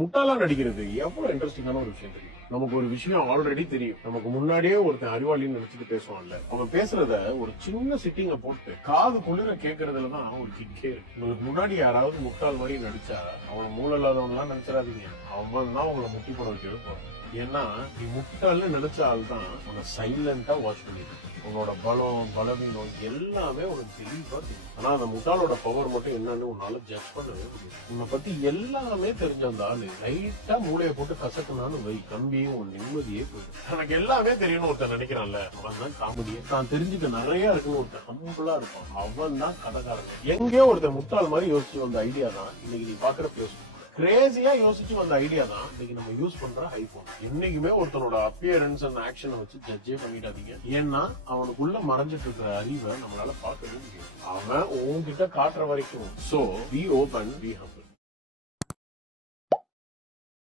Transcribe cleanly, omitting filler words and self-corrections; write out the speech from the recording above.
முட்டாளா நடிக்கிறது எவ்வளவு இன்ட்ரெஸ்டிங்கான ஒரு விஷயம் தெரியும். நமக்கு ஒரு விஷயம் ஆல்ரெடி தெரியும், நமக்கு முன்னாடியே ஒருத்தன் அறிவாளின்னு நினைச்சிட்டு பேசுவான்ல, அவன் பேசுறத ஒரு சின்ன சிட்டிங்க போட்டு காது குளிர கேட்கறதுலதான் ஒரு கிக்கே இருக்கு. உங்களுக்கு முன்னாடி யாராவது முட்டாள் மாதிரி நடிச்சா அவன் மூளை இல்லாதவன்லாம் நினைச்சிடாதீங்க, அவன் தான் உங்களை முட்டி போட வைக்கவே போறான். ஏன்னா நீ முட்டாள்னு நினைச்ச ஆள் தான் உன்னை சைலண்டா வாட்ச் பண்ணிட்டு உன்னோட பலம் பலவீனம் எல்லாமே உனக்கு தெளிவா தெரியும். ஆனா அந்த முட்டாளோட பவர் மட்டும் என்னன்னு உன்னால ஜட்ஜ் பண்ணவே முடியும். உன்னை பத்தி எல்லாமே தெரிஞ்ச அந்த ஆளு லைட்டா மூளையை போட்டு கசக்குனான்னு வை, கம்பியும் உன் நிம்மதியே போயிடும். எனக்கு எல்லாமே தெரியும்னு ஒருத்தன் நினைக்கிறான்ல, அவன் தான் காமெடியே. தான் தெரிஞ்சுக்க நிறைய இருக்குன்னு ஒருத்தன் ஹம்பிளா இருப்பான், அவன் தான் கதைக்காரன். எங்கேயோ ஒருத்தன் முட்டாள் மாதிரி யோசிச்சு வந்த ஐடியா தான் இன்னைக்கு நீ பாக்குற பேசும். கிரேசியா யோசிச்சு வந்த ஐடியா தான் இன்னைக்கு நம்ம யூஸ் பண்ற ஐபோன். என்னைக்குமே ஒருத்தனோட அப்பியரன்ஸ் அண்ட் ஆக்ஷனை வச்சு ஜட்ஜே பண்ணிடாதீங்க. ஏன்னா அவனுக்குள்ள மறைஞ்சிட்டு இருக்கிற அறிவை நம்மளால பார்க்கவே முடியும். அவன் உன்கிட்ட காட்டுற வரைக்கும். So be open, B humble.